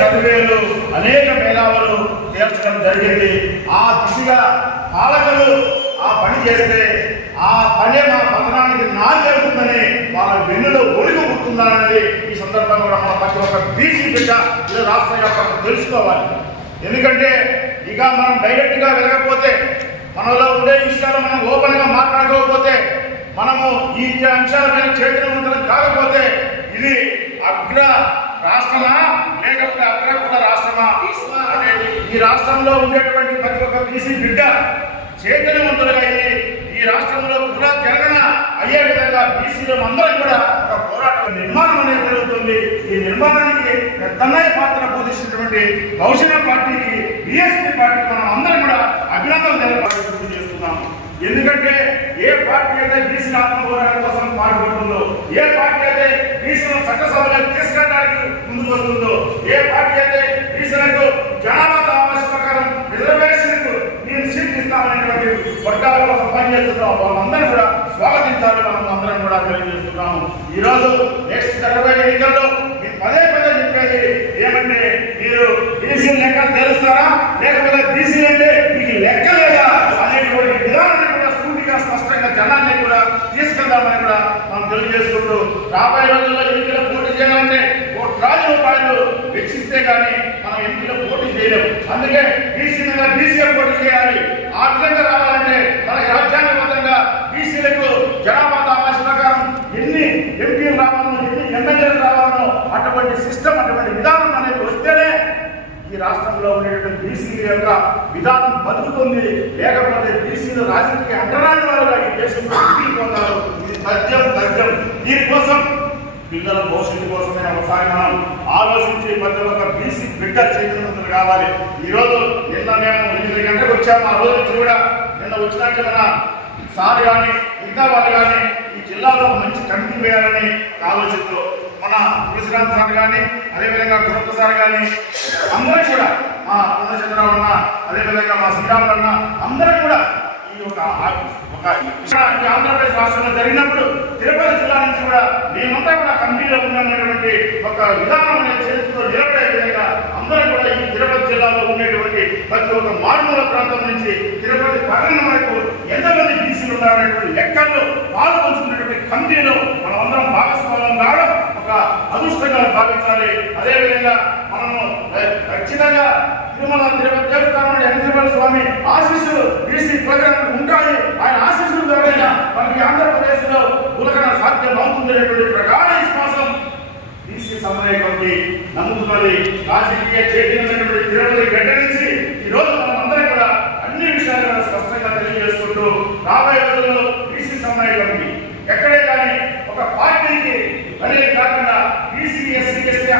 సర్వేలు అనేక మేధావులు తేల్చడం జరిగింది. ఆ దిశగా పాలకులు ఆ పని చేస్తే ఆ పనే మా పతనానికి నాలుగు జరుగుతుందని వాళ్ళ వెన్నులో ఒడిగు పుట్టుందనేది ఈ సందర్భంగా కూడా మన ప్రతి ఒక్క బీసీ బిడ్డ ఇలా రాష్ట్ర వ్యాప్తంగా తెలుసుకోవాలి. ఎందుకంటే ఇక మనం డైరెక్ట్గా వెళ్ళకపోతే, మనలో ఉండే విషయాలు మనం ఓపెన్గా మాట్లాడుకోకపోతే, మనము ఈ అంశాలపైన చైతన్యవంతులం కాకపోతే ఇది అగ్ర రాష్ట్రమా లేకపోతే అగ్రకుల రాష్ట్రమా అనేది ఈ రాష్ట్రంలో ఉండేటువంటి ప్రతి ఒక్క బీసీ బిడ్డ చైతన్యవంతులుగా ఈ రాష్ట్రంలో కుల జగన అయ్యే విధంగా బీసీలు అందరం కూడా ఒక పోరాటం నిర్మాణం అనేది జరుగుతుంది. ఈ నిర్మాణానికి పెద్దన్నయ్య పాత్ర పోషించినటువంటి బహుజన పార్టీకి, బీఎస్పీ పార్టీకి మనం అందరం కూడా అభినందనలు తెలపాలని చేస్తున్నాము. ఎందుకంటే ఏ పార్టీ అయితే బీసీల ఆత్మ పోరాటం కోసం పాల్గొంటుందో, ఏ పార్టీ అయితే బీసీలను చట్టసభలకు తీసుకెళ్ళడానికి ముందుకు వస్తుందో, ఏ పార్టీ అయితే బీసీలకు జనాభా ఆవాస ప్రకారం రిజర్వేషన్కు నేను సీట్లు ఇస్తామనేటువంటి వర్గాల కోసం పనిచేస్తున్నాం, వాళ్ళందరూ కూడా స్వాగతించాలి. మనం అందరం కూడా తెలియజేస్తున్నాము. ఈరోజు నెక్స్ట్ జరగబోయే ఎన్నికల్లో మీరు పదే చెప్పేది ఏమంటే, మీరు బీసీ లెక్కలు తెలుస్తారా లేకపోతే బీసీ అంటే మీకు లెక్క లేదా అనేటువంటి విధానాన్ని కూడా సూటిగా స్పష్టంగా జనాన్ని కూడా తీసుకెళ్దామని కూడా మనం తెలియజేసుకుంటూ, రాబోయే రోజుల్లో ఎన్నికల్లో పోటీ చేయాలంటే ₹1,00,000 వెచ్చిస్తే కానీ మనం ఎన్నికల్లో పోటీ చేయలేము. అందుకే బీసీ మీద బీసీగా పోటీ చేయాలి. ఆ విధంగా రావాలంటే మనకి రాజ్యాంగబద్ధంగా బీసీలకు జనాభా ఆవాస ప్రకారం ఎన్ని ఎంపీలు రావాలో, ఎన్ని ఎమ్మెల్యేలు రావాలో అటువంటి సిస్టమ్, అటువంటి విధానం అనేది వస్తేనే ఈ రాష్ట్రంలో ఉండేటువంటి బీసీల యొక్క విధానం బతుకుతుంది. లేకపోతే బీసీలు రాజకీయ అంటరాని వారుగా ఈ దేశంలో మిగిలిపోతారు. ఇది తథ్యం. దీనికోసం పిల్లల భవిష్యత్తు కోసమే ఒకసారి మనం ఆలోచించి ప్రతి ఒక్క బీసీ బిడ్డ చైతన్యవంతులు కావాలి. ఈరోజు నిన్న మేము 8 గంటలకు వచ్చాము. ఆ రోజు నుంచి కూడా నిన్న వచ్చినాక మన సార్ కానీ ఇంకా వాళ్ళు కానీ ఈ జిల్లాలో మంచి కమిటీ వేయాలని ఆలోచిస్తూ మన తులసిరామ్ సార్ కానీ, అదేవిధంగా గురప్ప సార్ కానీ అందరం కూడా, మా పూర్ణచంద్రరావు అన్న, అదేవిధంగా మా శ్రీరాములు అన్న అందరం కూడా ఈ ఒక ఆంధ్రప్రదేశ్ రాష్ట్రంలో జరిగినప్పుడు తిరుపతి జిల్లా నుంచి కూడా మేమంతా కూడా కమిటీలో ఉన్నటువంటి ఒక విధానం అనేది చరిత్రలో నిలబడే విధంగా అందరం కూడా ఈ తిరుపతి జిల్లాలో ఉండేటువంటి ప్రతి ఒక్క మారుమూల ప్రాంతం నుంచి తిరుపతి పట్టణం వరకు ఎంతమంది బీసీలు ఉన్నారనేటువంటి లెక్కల్లో పాల్గొంచుకున్నటువంటి కమిటీలో మనం అందరం భాగస్వామ్యం కావడం ఒక అదృష్టంగా భావించాలి. అదేవిధంగా మనము ఖచ్చితంగా తిరుమల తిరుపతి దేవస్థానం వెంకటేశ్వర స్వామి ఆశీస్సులు బీసీ ప్రజలకు ఉంటాయి. ఆయన ఆశీస్సులు ద్వారా మనకి ఆంధ్రప్రదేశ్ లో ఉలకన సాధ్యం అవుతుంది అనేటువంటి ప్రగాఢ విశ్వాసం బీసీ సమన్వయ కమిటీ నమ్ముతున్నది. రాజకీయ చైతన్యమైనటువంటి తిరుపతి గడ్డ నుంచి ఈ రోజు మనం అందరం కూడా అన్ని విషయాలను స్పష్టంగా తెలియజేసుకుంటూ, రాబోయే రోజుల్లో బీసీ సమన్వయ కమిటీ ఎక్కడే కానీ ఒక పార్టీకి అనేది కాకుండా బీసీ ఎస్సీ ఎస్టీ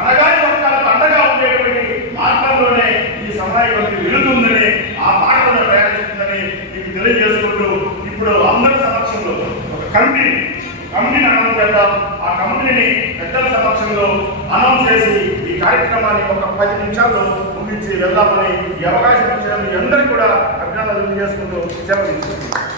అనగాని వర్గాలకు అండగా ఉండేటువంటి మార్గంలోనే ఈ సమన్వయ కమిటీ వెళుతుందని, ఆ మార్గంలో ప్రయాణిస్తుందని మీకు తెలియజేసుకుంటూ, ఇప్పుడు అందరి సమక్షంలో ఒక కమిటీని అనౌన్స్ చేద్దాం. ఆ కమిటీని పెద్దల సమక్షంలో అనౌన్స్ చేసి ఈ కార్యక్రమాన్ని ఒక 10 నిమిషాల్లో ముగించి వెళ్దామని ఈ అవకాశం ఇచ్చిన మీ అందరికీ కూడా అభినందనలు తెలియజేసుకుంటూ సెలవు తీసుకుంటున్నాను.